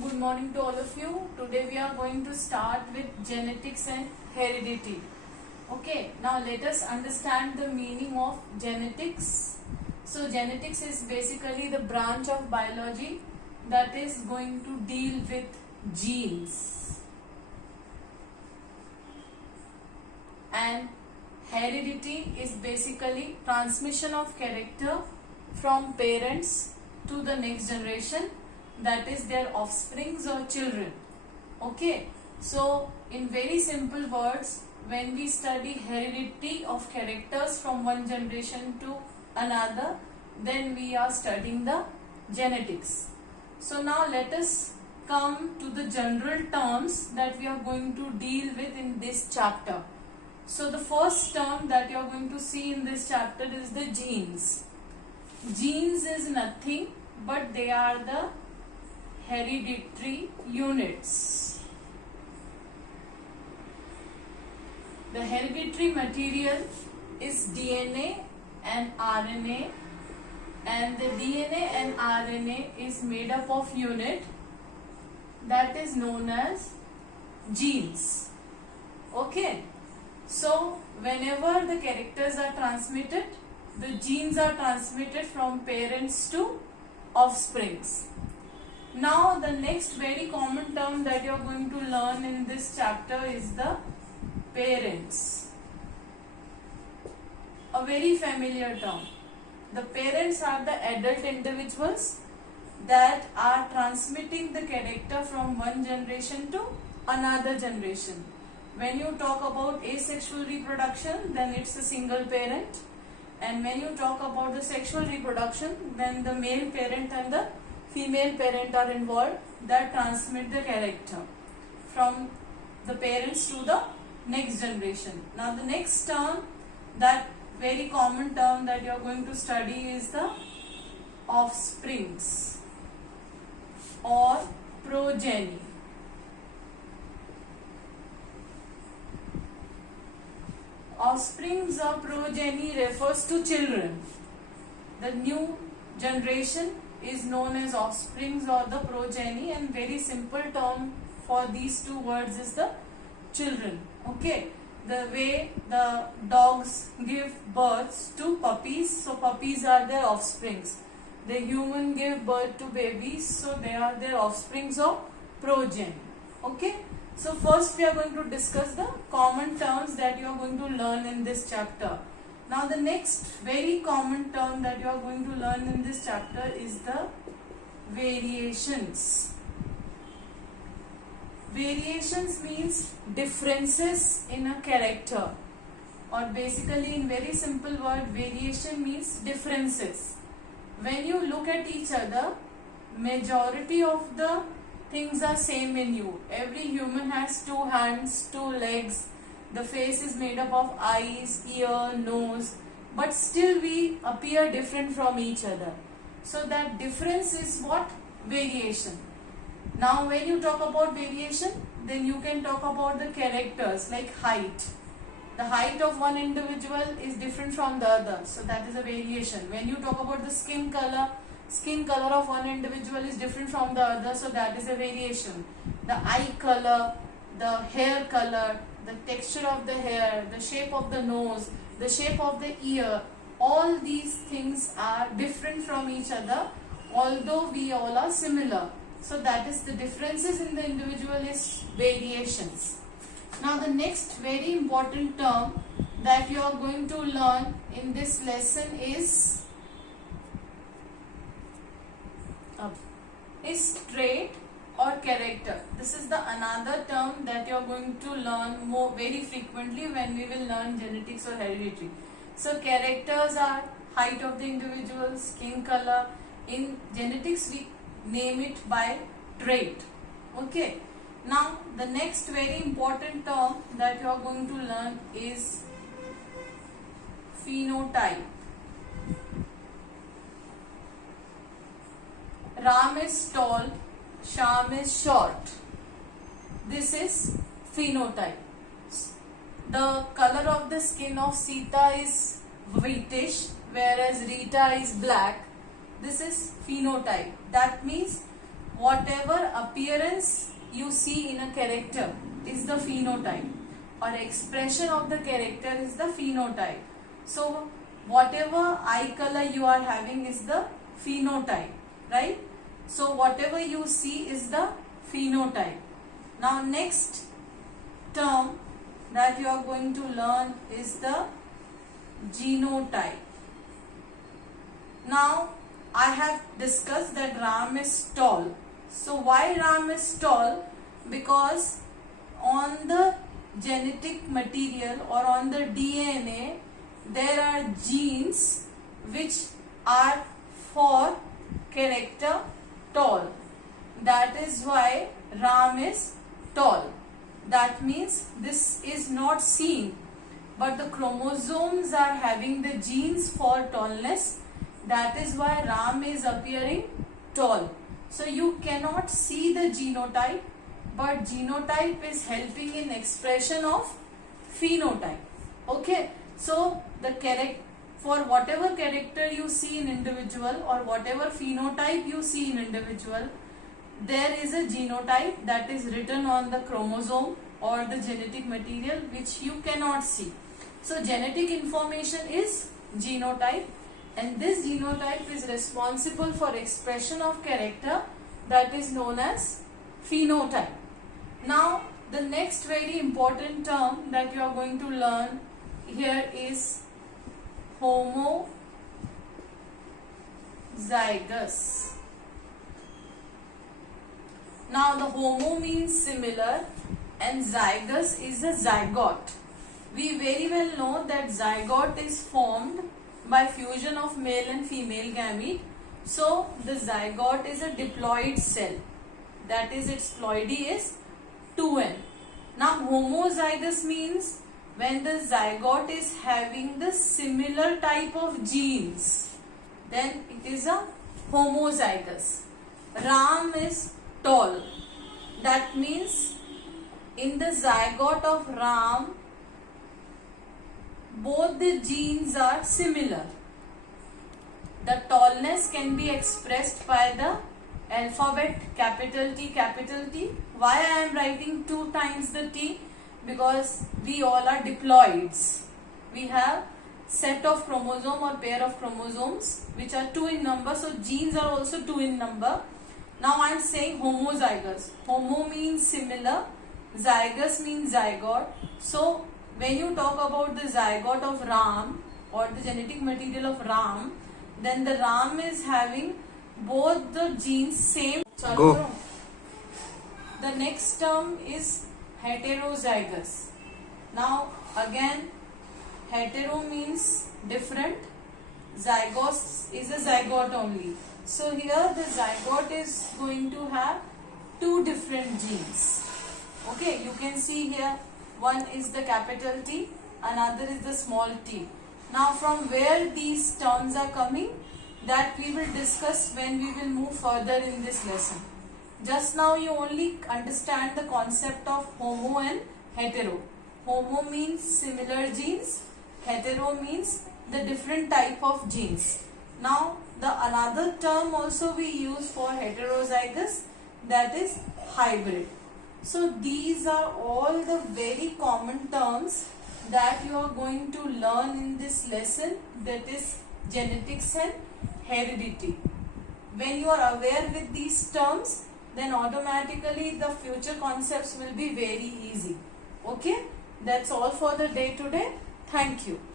Good morning to all of you. Today we are going to start with genetics and heredity. Okay, now let us understand the meaning of genetics. So genetics is basically the branch of biology that is going to deal with genes. And heredity is basically transmission of character from parents to the next generation, that is their offsprings or children. Okay, so in very simple words, when we study heredity of characters from one generation to another, then we are studying the genetics. So now let us come to the general terms that we are going to deal with in this chapter. So the first term that you are going to see in this chapter is the genes. Genes is nothing but they are the hereditary units. The hereditary material is DNA and RNA, and the DNA and RNA is made up of unit that is known as genes. Okay, so whenever the characters are transmitted, the genes are transmitted from parents to offsprings. Now the next very common term that you are going to learn in this chapter is the parents. A very familiar term. The parents are the adult individuals that are transmitting the character from one generation to another generation. When you talk about asexual reproduction, then it's a single parent, and when you talk about the sexual reproduction, then the male parent and the female parent are involved that transmit the character from the parents to the next generation. Now the next term, that very common term that you are going to study, is the offsprings or progeny. Offsprings or progeny refers to children. The new generation is known as offsprings or the progeny, and very simple term for these two words is the children. Okay, the way the dogs give birth to puppies, so puppies are their offsprings. The human give birth to babies, so they are their offsprings or progeny. Okay, so first we are going to discuss the common terms that you are going to learn in this chapter. Now the next very common term that you are going to learn in this chapter is the variations. Variations means differences in a character, or basically in very simple word, variation means differences. When you look at each other, majority of the things are same in you. Every human has two hands, two legs. The face is made up of eyes, ear, nose, but still we appear different from each other. So that difference is what? Variation. Now when you talk about variation, then you can talk about the characters like height. The height of one individual is different from the other, so that is a variation. When you talk about the skin color of one individual is different from the other, so that is a variation. The eye color, the hair color, the texture of the hair, the shape of the nose, the shape of the ear, all these things are different from each other, although we all are similar. So that is the differences in the individual is variations. Now the next very important term that you are going to learn in this lesson is trait or character. This is the another term that you are going to learn more very frequently when we will learn genetics or heredity. So characters are height of the individual, skin color. In genetics we name it by trait. Okay. Now the next very important term that you are going to learn is phenotype. Ram is tall, Sham is short. This is phenotype. The color of the skin of Sita is whitish, whereas Rita is black. This is phenotype. That means whatever appearance you see in a character is the phenotype, or expression of the character is the phenotype. So whatever eye color you are having is the phenotype, right? So whatever you see is the phenotype. Now next term that you are going to learn is the genotype. Now I have discussed that Ram is tall. So why Ram is tall? Because on the genetic material or on the DNA there are genes which are for character tall. That is why Ram is tall. That means this is not seen, but the chromosomes are having the genes for tallness. That is why Ram is appearing tall. So you cannot see the genotype, but genotype is helping in expression of phenotype. Okay, so the for whatever character you see in individual or whatever phenotype you see in individual, there is a genotype that is written on the chromosome or the genetic material which you cannot see. So genetic information is genotype, and this genotype is responsible for expression of character that is known as phenotype. Now the next very important term that you are going to learn here is homozygous. Now the homo means similar and zygous is a zygote. We very well know that zygote is formed by fusion of male and female gamete. So the zygote is a diploid cell. That is, its ploidy is 2n. Now homozygous means when the zygote is having the similar type of genes, then it is a homozygous. Ram is tall. That means in the zygote of Ram, both the genes are similar. The tallness can be expressed by the alphabet capital T, capital T. Why I am writing 2 times the T? Because we all are diploids. We have set of chromosome or pair of chromosomes which are 2 in number. So genes are also 2 in number. Now I am saying homozygous. Homo means similar. Zygous means zygote. So when you talk about the zygote of Ram or the genetic material of Ram, then the Ram is having both the genes same. Go. The next term is heterozygous. Now again, hetero means different. Zygos is a zygote only. So here the zygote is going to have 2 different genes. Okay, you can see here one is the capital T, another is the small t. Now from where these terms are coming, that we will discuss when we will move further in this lesson. Just now you only understand the concept of homo and hetero. Homo means similar genes, hetero means the different type of genes. Now the another term also we use for heterozygous, that is hybrid. So these are all the very common terms that you are going to learn in this lesson, that is genetics and heredity. When you are aware with these terms, then automatically the future concepts will be very easy. Okay, that's all for the day today. Thank you.